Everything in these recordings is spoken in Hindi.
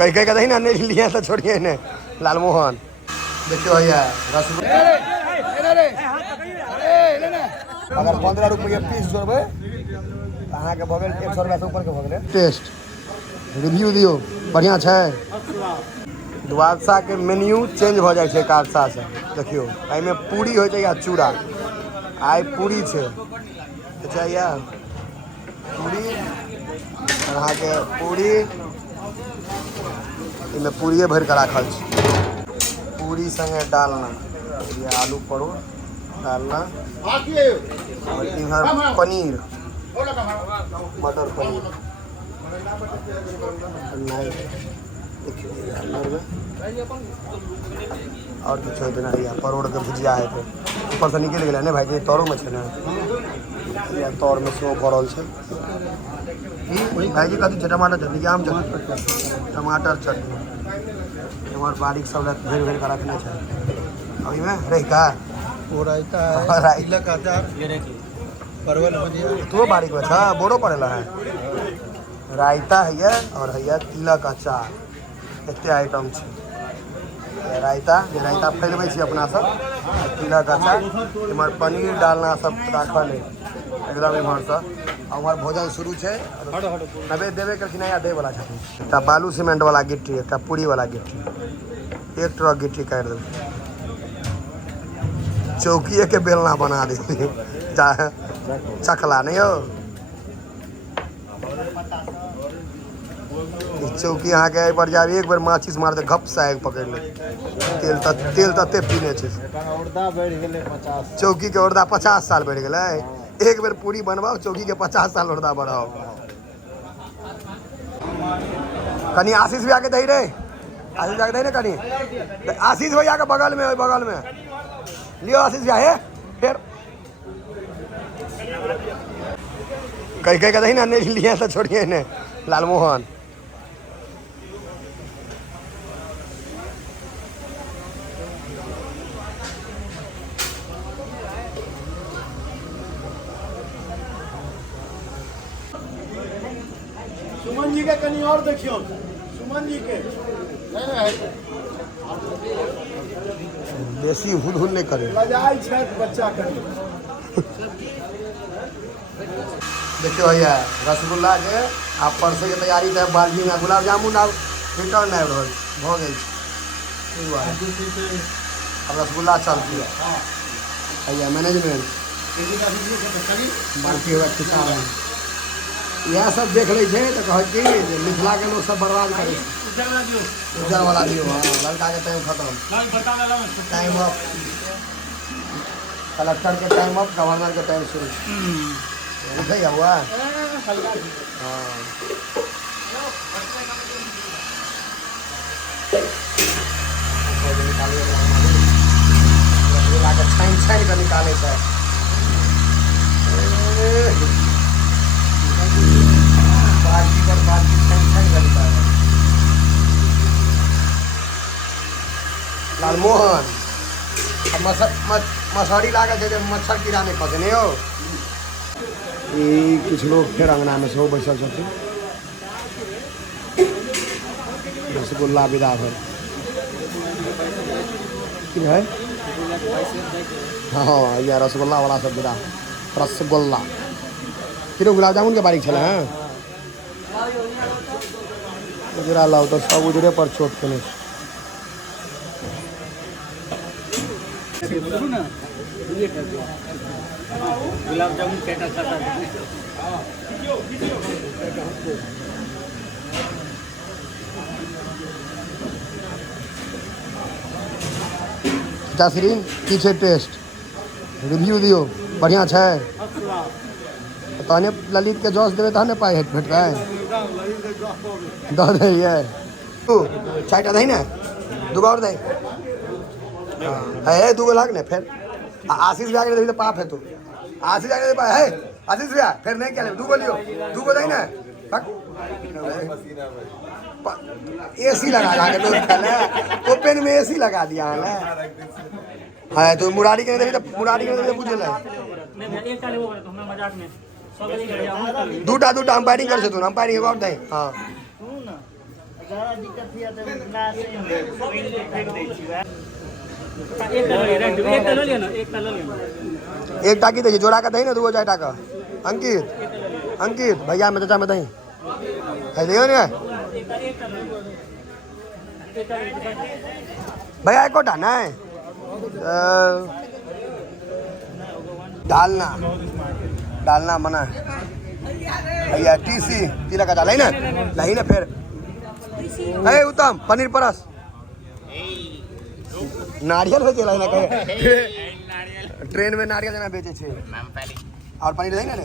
कहीं कहीं कहते ना नहीं लिया तो छोड़िए इन्हें लालमोहन देखियो भैया रसगुल्ला अगर 15 रुपये पीस जोड़बे अहाँ के भगल 100 रुपया से ऊपर के भगले टेस्ट रिव्यू दियो बढ़िया छै द्वादशा के मेन्यू चेंज हो जाए छै एकादशा से देखियो एहि में पूरी हो छै या चूड़ा आई पूरी छै अच्छा या पूरी अहाँ के पूरी इनमें पूरी भर के राखल छै पूरी संगे डालना ये आलू परोड़ डालना और इधर पनीर मटर पनीर और कुछ होते ना या परोड़ के भुजिया है तो ऊपर से निकल गया ना भाई जी तौरो में छे ना या तौर में सेहो भरल छै भाई जी कथी छै टमाटर चटनी आम चटनी टमाटर चटनी हमार बारीक सब भेर भेर के रखने छै अभी में रही का वो रायता है तिलक अचार परवल भुजिया तो बारीक में था बोरो पड़ेला है रायता है और है तिलक अचार एते आइटम छै रायता फैलबै छी अपना सब तिलक अचार इमहर पनीर डालना सब राखल है एकदम इमहर से हमार भोजन शुरू है नवेद देवे करथिन या दे वाला छथिन एकटा बालू सीमेंट वाला गिट्टी एकटा पूरी वाला गिट्टी एक ट्रक गिट्टी काट दे चौकीए के बेलना बना दे चखला नहीं हो चौकी अहाँ के पर जाब एक बार माचिस मार दे घप से आग पकड़ ले तेल तते पीने छै चौकी के औरदा 50 साल बढ़ गए एक बेर पूरी बनवाओ चौकी के 50 साल औरदा बढ़ाओ कनी आशीष भैया के दही रे आशीष भैया के दही ने कनी आशीष भैया के बगल में लियो आशीष भैया है फिर कहीं कहीं कहते ना नहीं लिया तो छोड़िए इन्हें लालमोहन सुमन जी के कहीं और देखियो सुमन जी के बेसी हुल नहीं करे बच्चा करे देखियो भैया रसगुल्ला के आप परसे के तैयारी है बाल्टी में गुलाब जामुन आप रिटर्न नहीं हो गई अब रसगुल्ला चलती है भैया मैनेजमेंट बाल्टी खिंचा रहे हैं यह सब देख लै छै तो कह कि मिथिला के लोग सब बर्बाद करे उज्जर वाला दियो लड़का के टाइम खत्म टाइम अप कलेक्टर के टाइम अप गवर्नर के टाइम शुरू उठे हुआ छाइन छाइन के निकाले छै बाल्टी पर बाल्टी छाइन छाइन के निकाले लालमोहन मछली लागल छै मच्छर कीड़ा नहीं फंसे नहीं हो कुछ लोग फिर अंगना में सो बैसल छथिन रसगुल्ला विदा भर की है हाँ या रसगुल्ला वाला सब विदा रसगुल्ला फिर गुलाब जामुन के बारीक छले हैं उजरा लाओ तो सब उजरे पर छोट के नहीं गुलाब जामुन केटा खाता चासरी की छै टेस्ट रिव्यू दियो बढ़िया छै तहने ललित के जस देवे तहने पाई भेटतै दऽ दैए तू चारिटा दही ने दूगो और दही है दूगो लाग ने फिर आशीष भैया के तो पाप है तू आशीष भैया के है आशीष भैया फिर नहीं क्या दूगो लियो दूगो दही ना एसी लगा रहा है ओपन में एसी लगा दिया है तो मुरारी के नहीं तो पूछे ला दूटा अंपायरिंग कर से तू अंपायरिंग और दही हाँ ज़्यादा दिक्कत थी तो ना से फेंक दै छी वह एक टाकी दे जोड़ा का दही ना 2 टाका अंकित अंकित भैया में चाचा में दही है देखो ना भैया एक कोटा ना डालना डालना मना भैया टीसी तिला का डाला लाई ना फिर है उत्तम पनीर परस नारियल बेचे ना कहे ट्रेन में नारियल जना बेचे छे और पनीर देंगे ना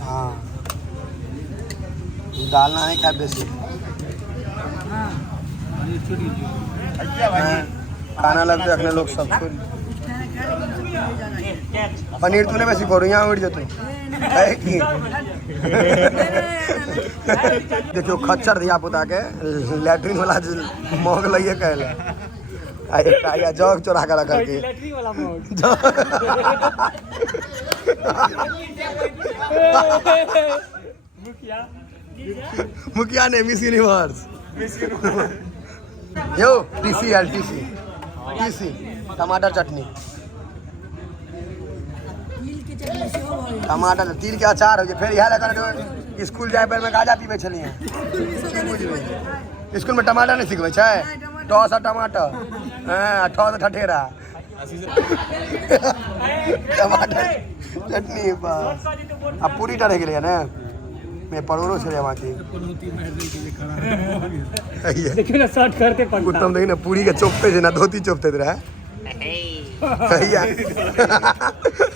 हाँ डालना है क्या बेसी खाना लगते रखने लोग सब छोड़ पनीर तूने वैसे करो यहाँ उड़ जाते है कि देखियो खच्चर दिया पुता के लैट्रिन वाला मोग लइए कहले आया जग चोरा कर करके लैट्रिन वाला मोग मुखिया ने मिस यूनिवर्स यो टीसी एलटीसी टीसी टमाटर चटनी टमाटर तिल के अचार हो फिर इएह लगा स्कूल जाए पर में गाजा पीबे छलिए स्कूल में टमाटर नहीं सिखबै छै टॉस टमाटर हाँ ठोस ठठेरा टमाटर चटनी अब पूरी तरह के लिए ना मैं परोरो छे वहाँ की देखिए ना शॉर्ट करते उत्तम देखिए ना पूरी के चोपते थे ना धोती चोपते थे भैया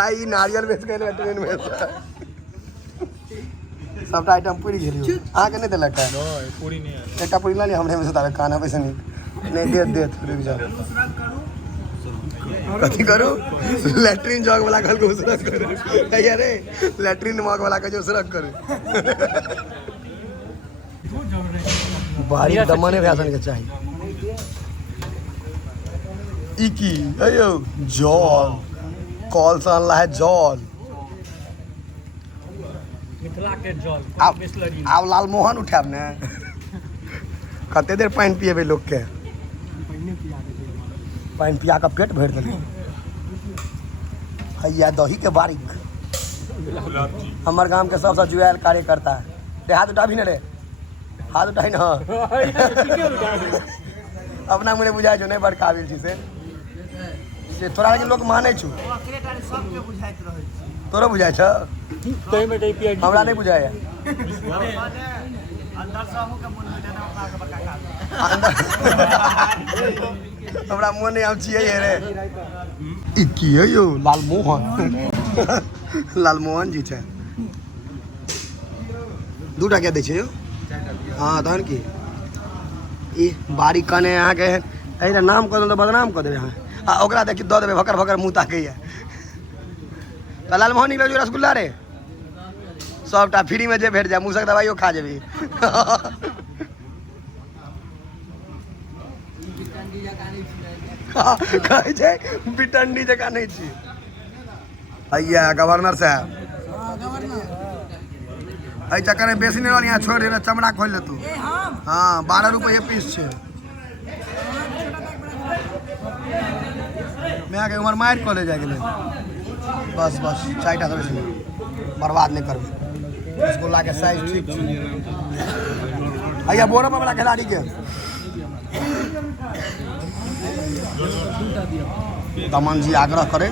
आई नारियल बेच गए ट्रेन में सबटा आइटम पूरी घेरी अहाँ के नहीं देलक पूरी नहीं एक पूरी ला लिया हमरे में से तावे खाना पैसे नहीं दे रुक जाओ कथी करू लैट्रिन जग वाला कल को उसरक करू भैया रे लैट्रिन मग वाला का जो उसरक करू बारी दमने फैशन के चाहिए इकी अयो जल कॉल से अनला है जल मिथिला के जल अब लालमोहन उठाब ने कते देर पानी पिएबे लोग के पानी पिया के पेट भर दिल हैया दही के बारीक हमार गांव के सबसे जुआल कार्यकर्ता रे हाथ उठा भी न रे हाथ उठाई न अपना मुझे बुझाई जो नहीं बड़ काबिल छी से थोड़ा लेकिन लोग माने छु तोरो बुझाई छ हमरा नहीं बुझाया हमरा मन नहीं आम छिए रे ई की है यो लालमोहन लालमोहन जी छै दूटा क्या दै छै यो हाँ तहन की ई बारी कने अहाँ के एना नाम कह दो तो बदनाम कर देबे अहाँ आ ओकरा देखि दऽ देबे भकर भकर मुँह ताकैया तो लालमोहन निकल जो रसगुल्ला रे सबटा फ्री में जे भेट जाए मुँहक दवाइयो खा जेबी कहै छै बिटंडी जकाँ नहीं छी हैया गवर्नर साहब एहि चक्कर में बेसी नहीं यहाँ छोड़ देना चमड़ा खोल ले तू हाँ 12 रुपये पीस छे मैं आके उमर मार कॉलेज आ गए बस बस चारिटा सब बर्बाद नहीं करबे रसगुल्ला के साइज ठीक छै हैया बोरा पर बड़ा खिलाड़ी के दमन जी आग्रह करे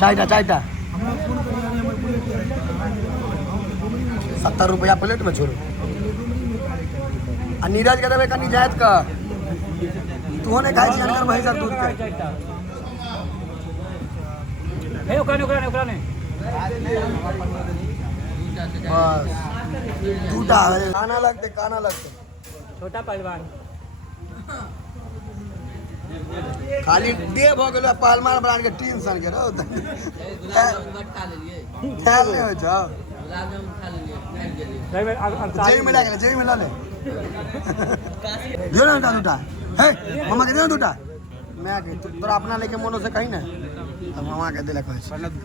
चारिटा 70 रुपया प्लेट में छोड़ो आ नीरज के देवे कनी जायत का तू ने खाई छी अनकर भैंस दूध के हे ओकरा ने बस दूटा खाना लगते छोटा पहलवान खाली दे भ गेल पहलवान ब्रांड के टेंशन के रहो खा ले हो जा जेई में ला ले जो ना दूटा है मामा के दे दूटा मैं के तोरा अपना लेके मोनो से कहीं ना मामा के देले कहे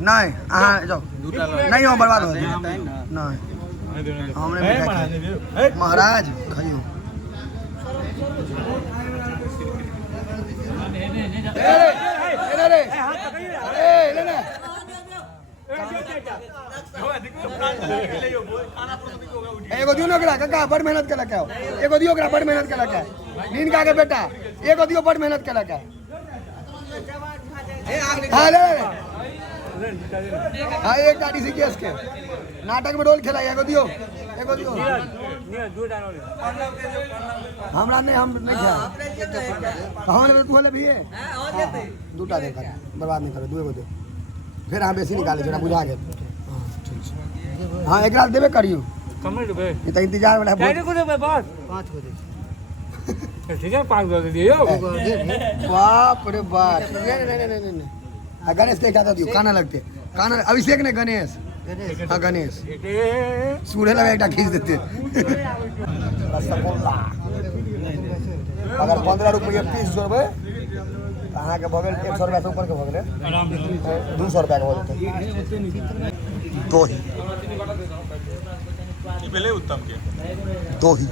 नहीं अहाँ जाओ दूटा नहीं हो बर्बाद हो नहीं हमने मिठाई महाराज खाइयो एगो दियो नकरा काका बड़ मेहनत केला क्या एगो दियो ओकरा बड़ मेहनत केला क्या नींद का के बेटा एगो दियो बड़ मेहनत केला क्या हां ले हां एक गाड़ी से केस के नाटक में रोल खेला एगो दियो हमरा नहीं हम नहीं खेला हम बोले भी है दूटा देखा बर्बाद नहीं करे दुगो दे फिर हां बेसी निकाले जरा बुझा गेल हां एक रात देबे करियो कमर देबे ई त इंतजार वाला है को देबे बस 5 को दे ठीक है 5 को दे दियो बाप रे बाप नहीं गणेश के क्या दियो काना लगते काना अभिषेक ने गणेश हाँ गणेश सूढ़े लगा एक खींच देते रसगुल्ला अगर 15 रुपये 30 रुपये अहाँ के बगल 100 रुपया से ऊपर के बगल 200 रुपया के बोलते दही पहले उत्तम के दही